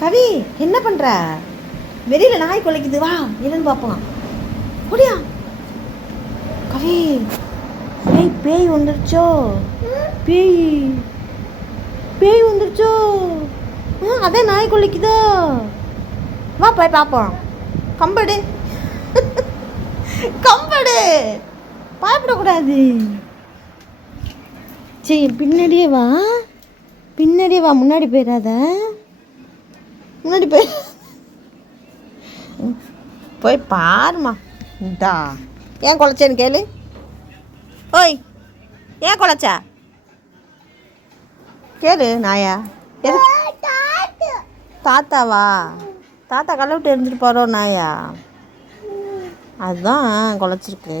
கவி என்ன பண்ற? வெளியில நாய் குலைக்குது, வா என்னன்னு பார்ப்போம். முடியா கவி? பேய் வந்துருச்சோ? பேய் பேய் வந்துருச்சோ? அதே நாய் குலைக்குதோ? வா போய் பார்ப்போம். கம்படு கம்படு, பயப்படக்கூடாது. சரி பின்னாடியே வா, பின்னாடியே வா, முன்னாடி போயிடாத, முன்னாடி போய் பாருமா. இந்தா ஏன் குலைச்சேன்னு கேளு. ஓய் ஏன் குலைச்சா கேளு. நாயா எது? தாத்தாவா? தாத்தா கழுவிட்டு எரிஞ்சிட்டு போகிறோம் நாயா, அதுதான் குலைச்சிருக்கு.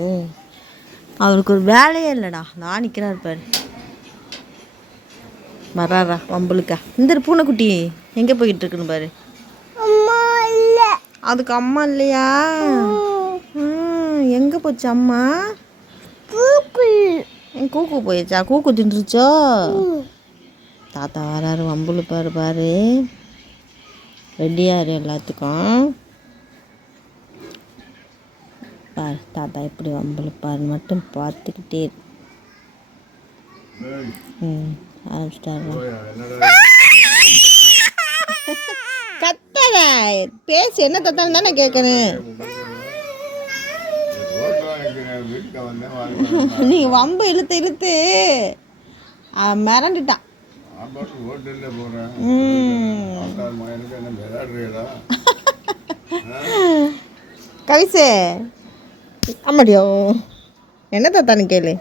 அவருக்கு ஒரு வேலையே இல்லைடா, நான் நிற்கிறார் பாரு. வராரா வம்புலுக்கா? இந்த பூனைக்குட்டி எங்கே போய்கிட்டு இருக்குன்னு பாரு. அதுக்கு அம்மா இல்லையா? எங்கே போச்சு அம்மா? கூக்கு போயிடுச்சா? கூக்கு தின்றுச்சோ? தாத்தா வராரு, வம்புலு பாரு பாரு. ரெடியாரு எல்லாத்துக்கும் பாரு. தாத்தா எப்படி வம்புலு பாரு மட்டும் பார்த்துக்கிட்டே ஆரம்பிச்சிட்டாரு. கத்தாத, பேசி என்ன தத்தான்னு தானே கேட்கணும். நீ வம்பு இழுத்து இழுத்து மிரண்டுட்டான். கவிசே ஆமாடியோ, என்ன தாத்தான்னு கேளு.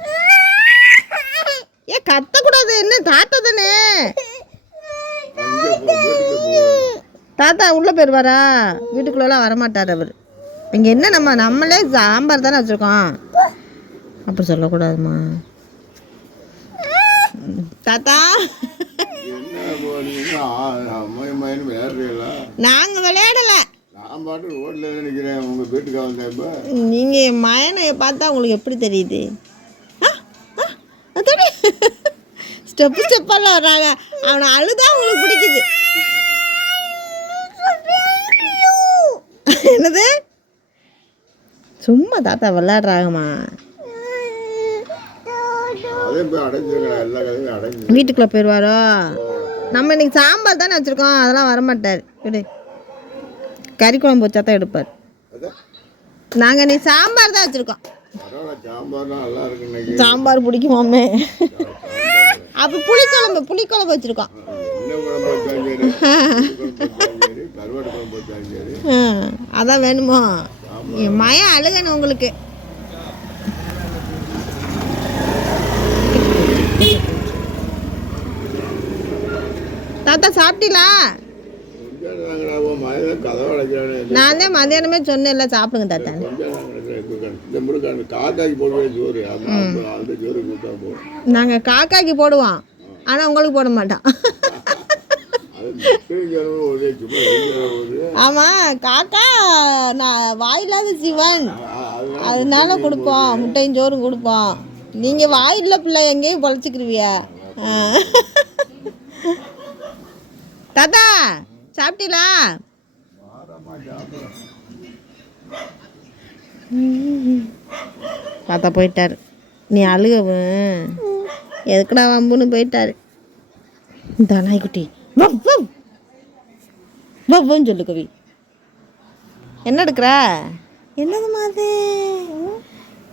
ஏன் கத்தக்கூடாது, என்ன தாத்தா தானே. தாத்தா உள்ள போயிருவாரா? வீட்டுக்குள்ளெல்லாம் வரமாட்டார் அவர். இங்கே என்ன நம்மளே சாம்பார் தானே வச்சுருக்கோம், அப்படி சொல்லக்கூடாதுமா. தாத்தா நாங்கள் விளையாடலை, நீங்கள் மயனை பார்த்தா உங்களுக்கு எப்படி தெரியுது? ஸ்டெப்பு ஸ்டெப்பெல்லாம் வர்றாங்க, அவனை அழுதா உங்களுக்கு பிடிக்குது. என்னது? சும்மா தாத்தா விளையாடுறாங்கம்மா. வீட்டுக்குள்ளே போயிடுவாரோ? நம்ம இன்னைக்கு சாம்பார் தானே வச்சுருக்கோம், அதெல்லாம் வரமாட்டார். விடு, கறி குழம்பு வச்சா தான் எடுப்பார். நாங்கள் இன்னைக்கு சாம்பார் தான் வச்சுருக்கோம். சாம்பார் பிடிக்குமாமே. அப்போ புளிக்குழம்பு வச்சுருக்கோம். அதான் வேணுமோ? மயம் அழுகணும் உங்களுக்கு. தாத்தா சாப்பிட்டீங்களா? நான் தான் மதியானமே சொன்னேன்ல, சாப்பிடுங்க தாத்தா. நாங்கள் காக்காய்க்கு போடுவோம், ஆனால் உங்களுக்கு போட மாட்டோம். ஆமாம், காக்கா நான் வாயில்லாத சிவன், அதனால கொடுப்போம், முட்டையும் சோறும் கொடுப்போம். நீங்கள் வாயில்ல பிள்ளை எங்கேயும் பொழைச்சிக்கிருவியா? தாத்தா சாப்பிட்டீங்களா? தாத்தா போயிட்டாரு. நீ அழுகவும் எதுக்குடா வம்புன்னு போயிட்டாரு. இந்த நாய்க்குட்டி வவ்வுன்னு சொல்லு கவி. என்ன எடுக்கிற? என்னதுமா அது?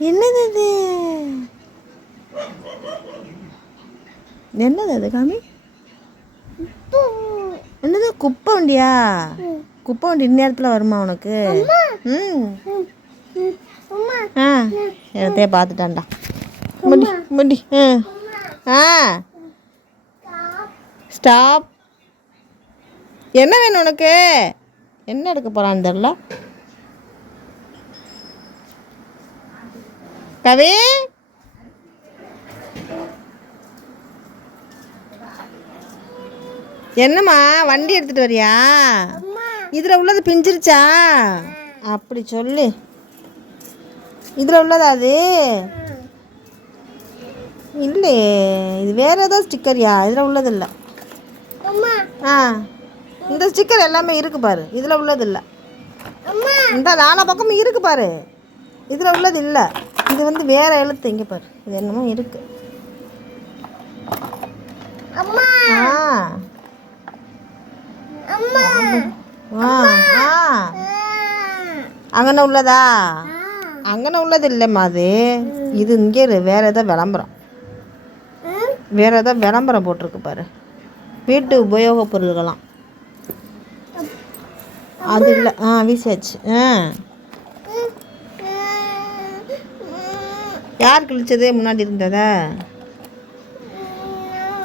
என்னது அது? என்னது அது காமி? என்னது குப்பை வண்டியா? குப்பை வண்டி இந்நேரத்தில் வருமா உனக்கு? என்னத்தையே பார்த்துட்டான்டா. முடி முடி. ஸ்டாப். என்ன வேணும் உனக்கு? என்ன எடுக்க போகிறான்னு தெரியல. கவி என்னம்மா வண்டி எடுத்துகிட்டு வரியா? இதில் உள்ளது பிஞ்சிருச்சா? அப்படி சொல்லு. இதில் உள்ளதா அது? இல்லையே, இது வேறு ஏதோ ஸ்டிக்கரியா? இதில் உள்ளது இல்லை. ஆ இந்த ஸ்டிக்கர் எல்லாமே இருக்கு பாரு, இதில் உள்ளது இல்லை. இந்த நாலா பக்கமும் இருக்கு பாரு, இதில் உள்ளது இல்லை. இது வந்து வேற எழுத்து, இங்கே பாரு, இது என்னமோ இருக்கு. அங்கன உள்ளதா? அங்கன உள்ளது இல்லைம்மா அது. இது இங்கே வேற ஏதோ விளம்பரம், வேற ஏதோ விளம்பரம் போட்டிருக்கு பாரு. வீட்டு உபயோக பொருள்களாம் அது இல்லை. வீசாச்சு. யார் கிழிச்சதே முன்னாடி இருந்ததா?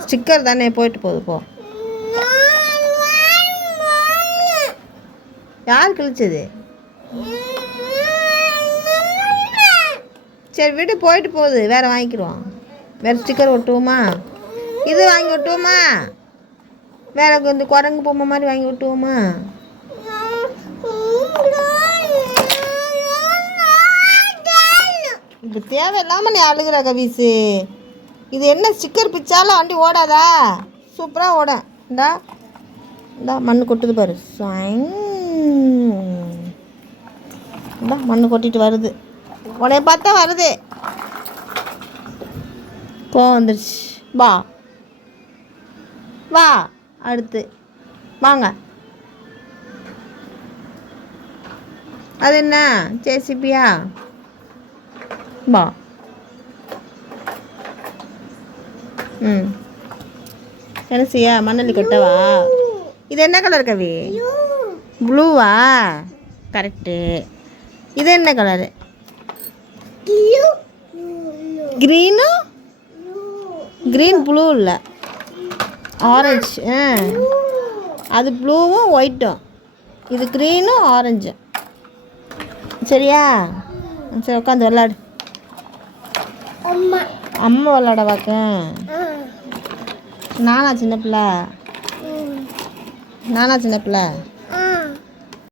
ஸ்டிக்கர் தானே, போயிட்டு போகுது போ. யார் கிழிச்சது? சரி விடு, போயிட்டு போகுது. வேறு வாங்கிக்கிடுவோம். வேறு ஸ்டிக்கர் ஒட்டுவோமா? இது வாங்கி ஒட்டுவோமா? வேற இந்த குரங்கு பொம்மை மாதிரி வாங்கி ஒட்டுவோமா? இப்போ தேவையில்லாமல் நீ அழுகிற கவிஸு. இது என்ன ஸ்டிக்கர் பிச்சாலும் வண்டி ஓடாதா? சூப்பராக ஓட. இந்தா மண்ணு கொட்டுது பாரு. இந்தா மண்ணு கொட்டிட்டு வருது. உனைய பார்த்தா வருது. கோவம் வந்துருச்சு. வா வா, அடுத்து வாங்க. அது என்ன ஜேசிபியா? வா. என்ன செய்ய? மண்ணள்ளி கொட்டவா? இது என்ன கலர் கவி? ப்ளூவா? கரெக்டு. இது என்ன கலரு? க்ரீனு? க்ரீன் ப்ளூ இல்லை, ஆரஞ்சு. அது ப்ளூவும் ஒயிட்டும், இது க்ரீனும் ஆரஞ்சும். சரியா? சரி உட்காந்து விளாடு. அம்மா விளாட பார்க்க. நானா சின்ன பிள்ளை?